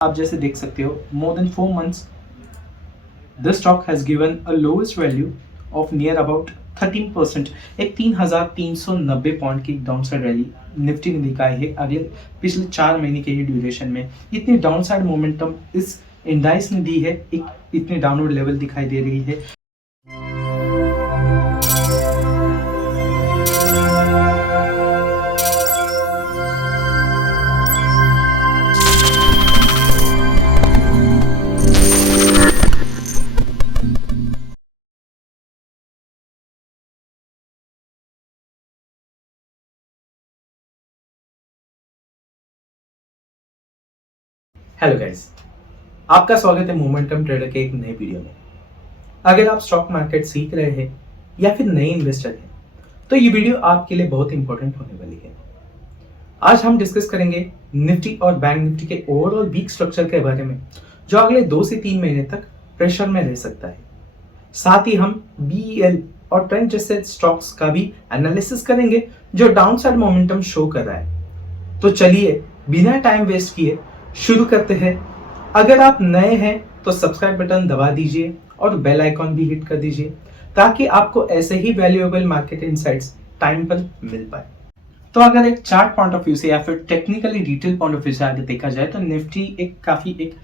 आप जैसे देख सकते हो more than 4 months the stock has given a lowest value of near about 13%। एक 3,390 पॉइंट की डाउनसाइड रैली निफ्टी ने दिखाई है अगले पिछले 4 महीने के ही ड्यूरेशन में। इतनी डाउनसाइड मोमेंटम इस इंडाइस ने दी है, एक इतनी डाउनवर्ड लेवल दिखाई दे रही है। हेलो गाइस, आपका स्वागत है मोमेंटम ट्रेडर के एक नए वीडियो में। अगर आप स्टॉक मार्केट सीख रहे हैं या फिर नए इन्वेस्टर हैं तो ये वीडियो आपके लिए बहुत इंपॉर्टेंट होने वाली है। आज हम डिस्कस करेंगे निफ्टी और बैंक निफ्टी के ओवरऑल वीक स्ट्रक्चर के बारे में, जो अगले 2 से 3 महीने तक प्रेशर में रह सकता है। साथ ही हम बीईएल और ट्रेंड जैसे स्टॉक्स का भी एनालिसिस करेंगे जो डाउनसाइड मोमेंटम शो कर रहा है। तो चलिए बिना टाइम वेस्ट किए शुरू करते हैं। अगर आप नए हैं तो सब्सक्राइब बटन दबा दीजिए और बेल आइकॉन भी हिट कर दीजिए ताकि आपको ऐसे ही वैल्यूएबल मार्केट इनसाइट्स टाइम पर मिल पाए। तो अगर एक चार्ट पॉइंट ऑफ व्यू से या फिर technically detail point of view से अगर देखा जाए तो निफ्टी काफी एक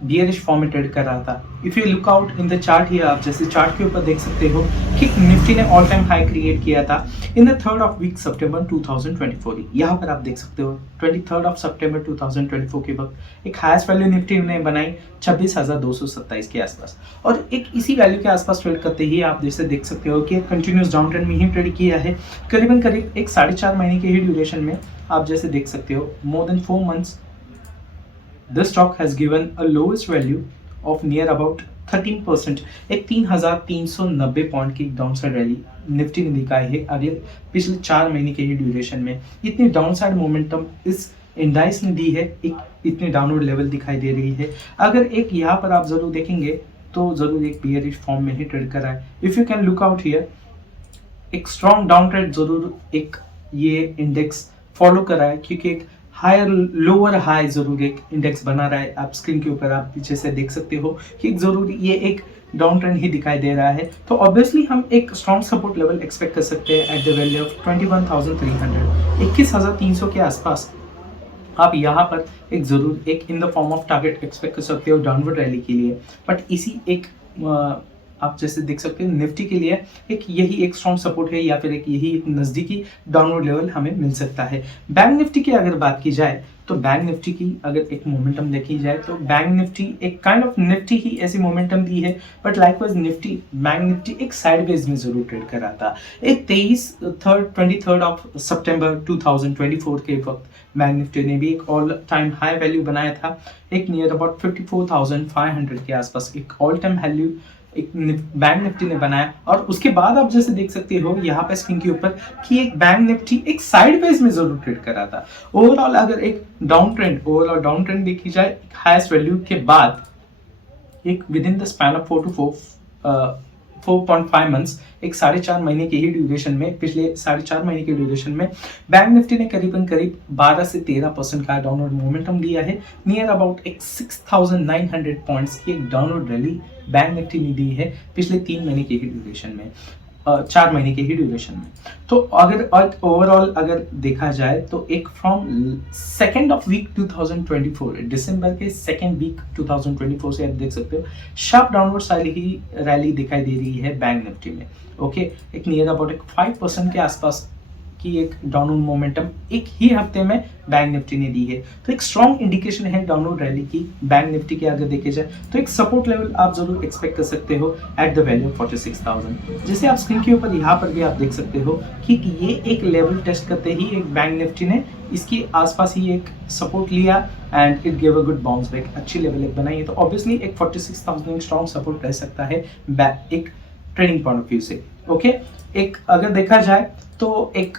बियरिश फॉर्म में ट्रेड कर रहा था। If you look out in the chart here, आप जैसे चार्ट के ऊपर देख सकते हो कि निफ्टी ने ऑल टाइम हाई क्रिएट किया था in the 3rd of week सितंबर 2024। यहाँ पर आप देख सकते हो 23rd of September 2024 के वक्त एक हाईएस्ट वैल्यू निफ्टी ने बनाई 26,227 के आसपास, और एक इसी वैल्यू के आसपास ट्रेड करते ही आप जैसे देख सकते हो कि कंटिन्यूस डाउन ट्रेंड में ही ट्रेड किया है। करीबन करीब एक 4.5 महीने के ही ड्यूरेशन में आप जैसे देख सकते हो more than 4 months the stock has given a lowest value of near about 13%। एक 3,390 पॉइंट की डाउनसाइड रैली निफ्टी ने दिखाई है अगले पिछले 4 महीने के ही ड्यूरेशन में। इतनी डाउनसाइड मोमेंटम इस इंडाइस ने दी है, एक इतनी डाउनवर्ड लेवल दिखाई दे रही है। अगर एक यहाँ पर आप जरूर देखेंगे तो जरूर एक बियरिश फॉर्म में ही ट्रेड कर रहा है। If you can look out here, एक स्ट्रॉन्ग डाउन ट्रेड जरूर एक ये इंडेक्स फॉलो कर रहा है, क्योंकि एक हायर लोअर हाई जरूर एक इंडेक्स बना रहा है। आप स्क्रीन के ऊपर आप पीछे से देख सकते हो कि जरूर ये एक डाउन ट्रेंड ही दिखाई दे रहा है। तो ऑब्वियसली हम एक स्ट्रॉन्ग सपोर्ट लेवल एक्सपेक्ट कर सकते हैं एट द वैल्यू ऑफ 21,300, 21,300 के आसपास। आप यहाँ पर एक जरूर एक इन the form of target expect कर सकते हो डाउनवर्ड रैली के लिए। बट इसी एक आप जैसे देख सकते हैं निफ्टी के लिए एक यही एक स्ट्रॉन्ग सपोर्ट है या फिर एक यही एक नज़दीकी डाउनवर्ड लेवल हमें मिल सकता है। बैंक निफ्टी की अगर बात की जाए तो बैंक निफ्टी की अगर एक मोमेंटम देखी जाए तो बैंक निफ्टी एक काइंड ऑफ निफ्टी ही ऐसी मोमेंटम दी है, बट लाइकवाइज बैंक निफ्टी एक साइडवेज में जरूर ट्रेड कर रहा था। एक 23rd of September 2024 के वक्त बैंक निफ्टी ने भी एक ऑल टाइम हाई वैल्यू बनाया था, एक नियर अबाउट 54,500 के आसपास एक ऑल टाइम वैल्यू एक बैंक निफ्टी ने बनाया। और उसके बाद आप जैसे देख सकते हो यहाँ पे स्क्रीन के ऊपर कि एक बैंक निफ्टी एक साइडवेज में जरूर ट्रेड कर रहा था। ओवरऑल अगर एक डाउन ट्रेंड देखी जाए हाईएस्ट वैल्यू के बाद एक with in the span of 4.5 months, एक 4.5 महीने के ही ड्यूरेशन में, पिछले 4.5 महीने के ड्यूरेशन में बैंक निफ्टी ने करीबन करीब 12 से 13% का डाउनवर्ड मोमेंटम दिया है। नियर अबाउट एक 6,900 पॉइंट्स की एक डाउनवर्ड रैली बैंक निफ्टी ने दी है पिछले 3 महीने के ही ड्यूरेशन में, 4 महीने के ही ड्यूरेशन में। तो अगर ओवरऑल अगर देखा जाए तो एक फ्रॉम 2nd of वीक 2024, दिसंबर के 2nd वीक 2024 से आप देख सकते हो शार्प डाउनवर्ड रैली दिखाई दे रही है बैंक निफ्टी में। ओके, एक नियर अबाउट एक 5% के आसपास की एक डाउनवर्ड मोमेंटम एक ही हफ्ते में बैंक निफ्टी ने दी है। तो एक स्ट्रॉन्ग इंडिकेशन है डाउनवर्ड रैली की बैंक निफ्टी के अगर देखे जाए तो एक सपोर्ट लेवल आप जरूर एक्सपेक्ट कर सकते हो एट द वैल्यू 46,000। जैसे आप स्क्रीन के ऊपर यहाँ पर भी आप देख सकते हो कि ये एक लेवल टेस्ट करते ही एक बैंक निफ्टी ने इसके आसपास ही एक सपोर्ट लिया and it give a good bounce back, अच्छी लेवल एक बनाई है। तो ऑब्वियसली एक 46,000 स्ट्रॉन्ग सपोर्ट रह सकता है एक ट्रेडिंग पॉइंट ऑफ व्यू से। ओके, एक अगर देखा जाए तो एक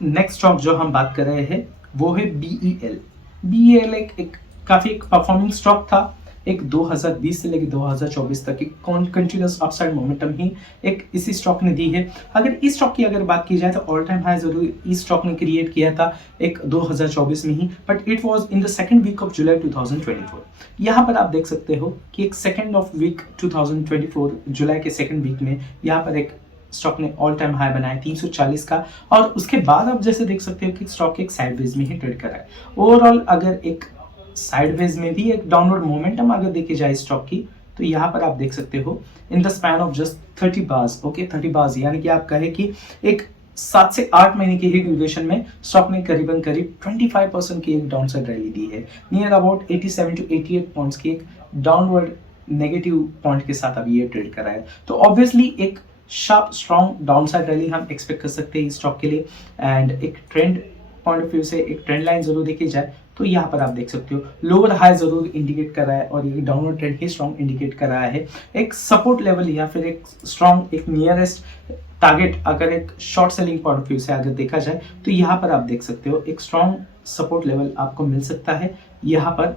नेक्स्ट स्टॉक जो हम बात कर रहे हैं वो है बीईएल। बीईएल एक काफी एक परफॉर्मिंग स्टॉक था एक 2020 से लेकर 2024 तक एक कंटिन्यूअस अपसाइड मोमेंटम ही एक इसी स्टॉक ने दी है। अगर इस स्टॉक की अगर बात की जाए तो ऑल टाइम हाई जरूर इस स्टॉक ने क्रिएट किया था एक 2024 में ही, but it was in the second week of July 2024। यहाँ पर आप देख सकते हो कि एक सेकंड ऑफ वीक 2024 जुलाई के सेकंड वीक में यहाँ पर एक स्टॉक ने ऑल टाइम हाई बनाया 340 का, और उसके बाद आप जैसे देख सकते हो कि स्टॉक एक साइडवेज में ही ट्रेड कर रहा है। ओवरऑल अगर एक साइडवेज में भी एक डाउनवर्ड मोमेंटम अगर देखी जाए स्टॉक की, तो यहाँ पर आप देख सकते हो in the span of just 30 bars, okay 30 bars, यानी कि आप कहे कि एक 7 से 8 महीने की ही ड्यूरेशन में स्टॉक ने करीब 25% की एक डाउन साइड रैली दी है। नियर अबाउट 87 टू 88 पॉइंट्स की एक डाउनवर्ड नेगेटिव पॉइंट के साथ अभी ये ट्रेड कर रहा है। तो ऑब्वियसली एक sharp strong down side rally हम एक्सपेक्ट कर सकते हैं इस स्टॉक के लिए। एंड एक ट्रेंड पॉइंट ऑफ व्यू से एक ट्रेंड लाइन जरूर देखी जाए तो यहाँ पर आप देख सकते हो लोअर हाई जरूर इंडिकेट कर रहा है, और ये डाउनवर्ड ट्रेंड ही स्ट्रॉन्ग इंडिकेट कर रहा है। एक सपोर्ट लेवल या फिर एक स्ट्रॉन्ग एक नियरेस्ट टारगेट अगर एक short selling point of view से अगर देखा जाए तो यहाँ पर आप देख सकते हो एक स्ट्रॉन्ग सपोर्ट लेवल आपको मिल सकता है यहाँ पर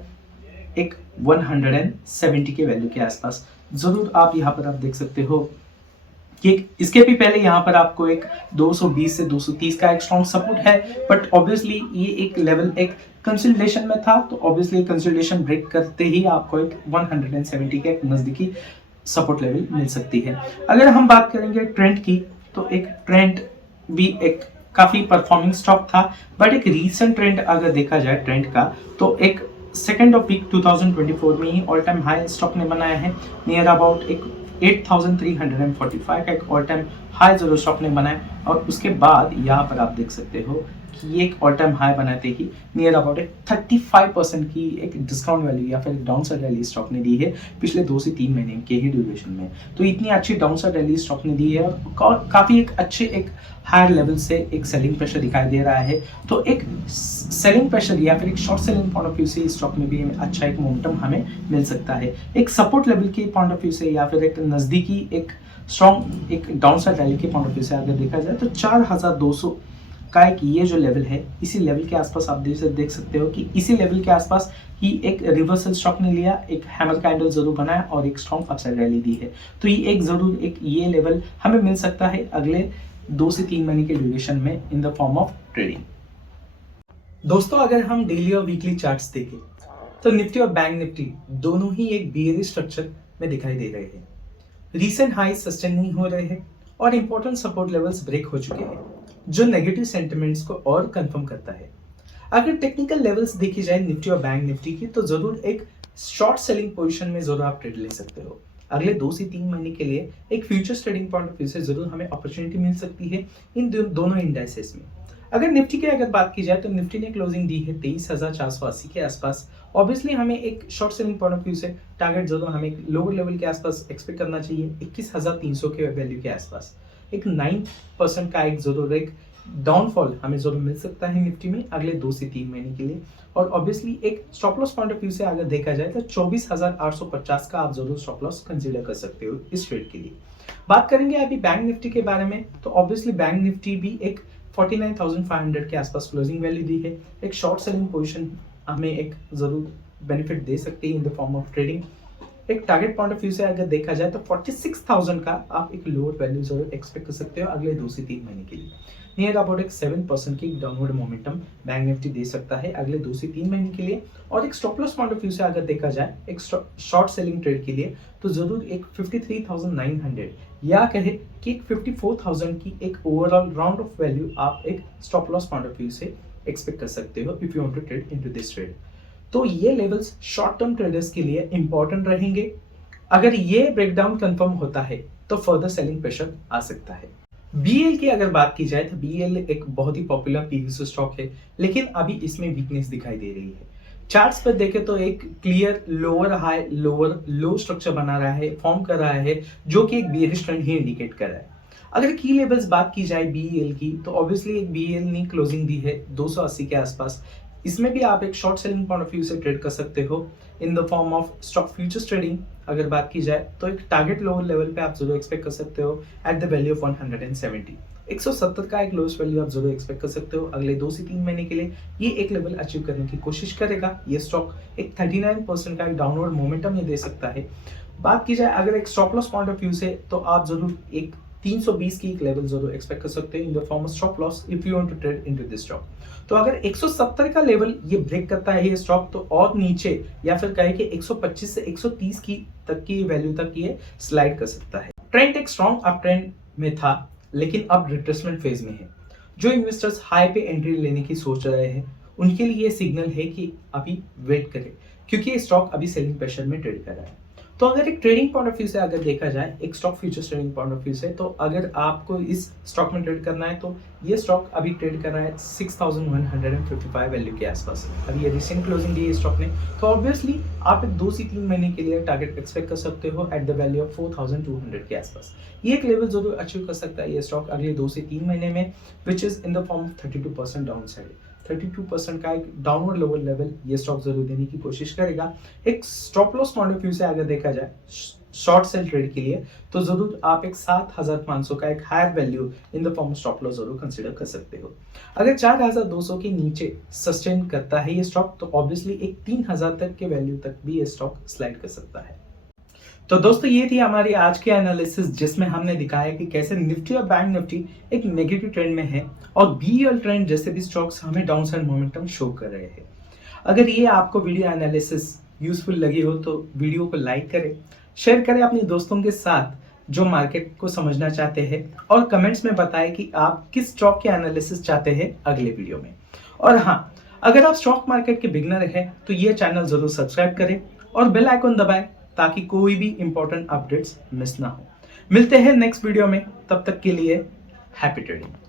एक 170 के वैल्यू के आसपास। जरूर आप यहाँ पर आप देख सकते हो कि इसके भी पहले यहाँ पर आपको एक 220 से 230 का एक स्ट्रॉन्ग सपोर्ट है, बट ऑब्वियसली ये एक लेवल एक कंसोलिडेशन में था, तो ऑब्वियसली कंसोलिडेशन ब्रेक करते ही आपको एक 170 के नजदीकी सपोर्ट लेवल मिल सकती है। अगर हम बात करेंगे ट्रेंड की, तो एक ट्रेंड भी एक काफी परफॉर्मिंग स्टॉक था, बट एक रीसेंट ट्रेंड अगर देखा जाए ट्रेंड का, तो एक सेकेंड ऑफ वीक 2024 में ही ऑल टाइम हाई स्टॉक ने बनाया है। नियर अबाउट एक 8345 का एक ऑल टाइम हाई जरूर स्टॉक ने बनाया, और उसके बाद यहाँ पर आप देख सकते हो कि ये एक ऑल टाइम हाई बनाते ही नियर अबाउट एक 35% की एक डिस्काउंट वैल्यू या फिर डाउन साइड रैली स्टॉक ने दी है पिछले 2 से 3 महीने के ही ड्यूरेशन में। तो इतनी अच्छी डाउन साइड रैली स्टॉक ने दी है, और काफी एक अच्छे एक हायर लेवल से एक सेलिंग प्रेशर दिखाई दे रहा है। तो एक सेलिंग प्रेशर या फिर एक short selling point of view से स्टॉक में भी अच्छा एक मोमेंटम हमें मिल सकता है। एक सपोर्ट लेवल के पॉइंट ऑफ व्यू से या फिर एक नजदीकी एक स्ट्रॉन्ग एक डाउन साइड रैली के पॉइंट ऑफ व्यू से अगर देखा जाए तो 4200 का एक ये जो लेवल है, इसी लेवल के आसपास आप देख सकते हो कि इसी लेवल के आसपास ही एक रिवर्सल स्टॉक ने लिया, एक हैमर कैंडल जरूर बनाया और एक स्ट्रॉन्ग अपसाइड रैली दी है। तो ये एक जरूर एक ये लेवल हमें मिल सकता है अगले 2 से 3 महीने के ड्यूरेशन में इन द फॉर्म ऑफ ट्रेडिंग। दोस्तों, अगर हम डेली और वीकली चार्ट्स देखें तो निफ्टी और बैंक निफ्टी दोनों ही एक बियरिश स्ट्रक्चर में दिखाई दे रहे हैं। रीसेंट हाई सस्टेन नहीं हो रहे हैं और इंपॉर्टेंट सपोर्ट लेवल्स ब्रेक हो चुके हैं, जो नेगेटिव सेंटिमेंट्स को और कंफर्म करता है। अगर टेक्निकल लेवल्स देखी जाए निफ्टी और बैंक निफ्टी की, तो जरूर एक शॉर्ट सेलिंग पोजीशन में जरूर आप ट्रेड ले सकते हो। अगले 2 से 3 महीने के लिए एक futures trading point of view से जरूर हमें अपॉर्चुनिटी मिल सकती है इन दोनों इंडाइसेस में। अगर निफ्टी की अगर बात की जाए तो निफ्टी ने क्लोजिंग दी है 23,480 के आसपास। ऑब्वियसली हमें एक short selling point of view से टारगेट जरूर हमें लोअर लेवल के आसपास एक्सपेक्ट करना चाहिए, 21,300 के वैल्यू के आसपास। एक 9% का एक जरूर एक डाउनफॉल हमें जरूर मिल सकता है निफ्टी में अगले 2 से 3 महीने के लिए। और ऑब्वियसली एक stop loss point of view से अगर देखा जाए तो 24,850 का आप जरूर स्टॉप लॉस कंसीडर कर सकते हो इस ट्रेड के लिए। बात करेंगे अभी बैंक निफ्टी के बारे में, तो ऑब्वियसली बैंक निफ्टी भी एक 49,500 के आसपास क्लोजिंग वैल्यू दी है। एक शॉर्ट सेलिंग पोजीशन हमें एक जरूर बेनिफिट दे सकती है इन द फॉर्म ऑफ ट्रेडिंग। एक टारगेट पॉइंट ऑफ व्यू से अगर देखा जाए तो 46,000 का आप एक लोअर वैल्यू जरूर एक्सपेक्ट कर सकते हो अगले 2 से 3 महीने के लिए। नियर अबाउट एक 7% की डाउनवर्ड मोमेंटम बैंक निफ्टी दे सकता है अगले 2 से 3 महीने के लिए। और एक stop loss point of view से अगर देखा जाए एक शॉर्ट सेलिंग ट्रेड के लिए, तो जरूर एक 53,900 या कहे कि एक 54,000 की एक ओवरऑल राउंड ऑफ वैल्यू आप एक stop loss point of view से एक्सपेक्ट कर सकते हो if you want to trade into this trade. तो ये लेवल्स शॉर्ट टर्म ट्रेडर्स के लिए इंपॉर्टेंट रहेंगे। अगर ये ब्रेकडाउन कंफर्म होता है तो फर्दर सेलिंग प्रेशर आ सकता है। बीएल की अगर बात की जाए तो बीएल एक बहुत ही पॉपुलर पीवीसी स्टॉक है, लेकिन अभी इसमें वीकनेस दिखाई दे रही है। चार्ट्स पर देखें तो एक क्लियर लोअर हाई लोअर लो स्ट्रक्चर बना रहा है, फॉर्म कर रहा है, जो कि एक बेयरिश ट्रेंड ही इंडिकेट कर रहा है। अगर की लेवल्स बात की जाए बीएल की, तो ऑब्वियसली एक बीएल ने क्लोजिंग दी है 280 के आसपास। इसमें भी आप एक short selling point of view से ट्रेड कर सकते हो इन the form of stock futures trading. अगर बात की जाए तो एक टारगेट लोअर लेवल पे आप जरूर एक्सपेक्ट कर सकते हो एट द वैल्यू ऑफ 170। 170 का एक लोएस्ट वैल्यू आप जरूर एक्सपेक्ट कर सकते हो अगले 2 से 3 महीने के लिए। ये एक लेवल अचीव करने की कोशिश करेगा। ये स्टॉक एक 39% का एक डाउनवर्ड मोमेंटम ये दे सकता है। बात की जाए अगर एक stop loss point of view से, तो आप जरूर एक 320 की एक लेवल जरूर एक्सपेक्ट कर सकते हैं in the form of stop loss if you want to trade into this stock. तो अगर 170 का लेवल ये ब्रेक करता है ये स्टॉक, तो और नीचे या फिर कहे कि 125 से 130 की तक की वैल्यू तक ये स्लाइड कर सकता है। ट्रेंड एक स्ट्रॉन्ग अप ट्रेंड में था, लेकिन अब रिट्रेसमेंट फेज में है। जो इन्वेस्टर्स हाई पे एंट्री लेने की सोच रहे हैं, उनके लिए ये सिग्नल है कि अभी वेट करें, क्योंकि ये स्टॉक अभी सेलिंग प्रेशर में ट्रेड कर रहा है। तो अगर एक ट्रेडिंग पॉइंट ऑफ व्यू से अगर देखा जाए, एक stock futures trading point of view से, तो अगर आपको इस स्टॉक में ट्रेड करना है, तो ये स्टॉक अभी ट्रेड कर रहा है 6155 वैल्यू के आसपास। अभी ये रिसेंट क्लोजिंग दी है स्टॉक ने, तो ऑब्वियसली आप एक 2 से 3 महीने के लिए टारगेट एक्सपेक्ट कर सकते हो एट द वैल्यू ऑफ 4200 के आसपास। ये एक लेवल जरूर अचीव कर सकता है ये स्टॉक अगले 2 से 3 महीने में, which is in the form of 32% down side. 32% का एक डाउनवर्ड लोअर लेवल ये स्टॉक जरूर देने की कोशिश करेगा। एक stop loss point of view से अगर देखा जाए शॉर्ट सेल ट्रेड के लिए, तो जरूर आप एक 7500 का एक higher value in the form of stop loss जरूर कंसीडर कर सकते हो। अगर 4200 के नीचे सस्टेन करता है ये स्टॉक, तो ऑब्वियसली एक 3000 तक के वैल्यू तक भी ये स्टॉक स्लाइड कर सकता है। तो दोस्तों ये थी हमारी आज की एनालिसिस, जिसमें हमने दिखाया कि कैसे निफ्टी और बैंक निफ्टी एक नेगेटिव ट्रेंड में है और बीईएल ट्रेंड जैसे भी स्टॉक्स हमें डाउनसाइड मोमेंटम शो कर रहे हैं। अगर ये आपको वीडियो एनालिसिस यूजफुल लगी हो, तो वीडियो को लाइक करें, शेयर करें अपने दोस्तों के साथ जो मार्केट को समझना चाहते हैं, और कमेंट्स में बताएं कि आप किस स्टॉक के एनालिसिस चाहते हैं अगले वीडियो में। और हाँ, अगर आप स्टॉक मार्केट के बिगनर हैं, तो ये चैनल जरूर सब्सक्राइब करें और बेल आइकन दबाएं, ताकि कोई भी इंपॉर्टेंट अपडेट्स मिस ना हो। मिलते हैं नेक्स्ट वीडियो में, तब तक के लिए हैप्पी ट्रेडिंग।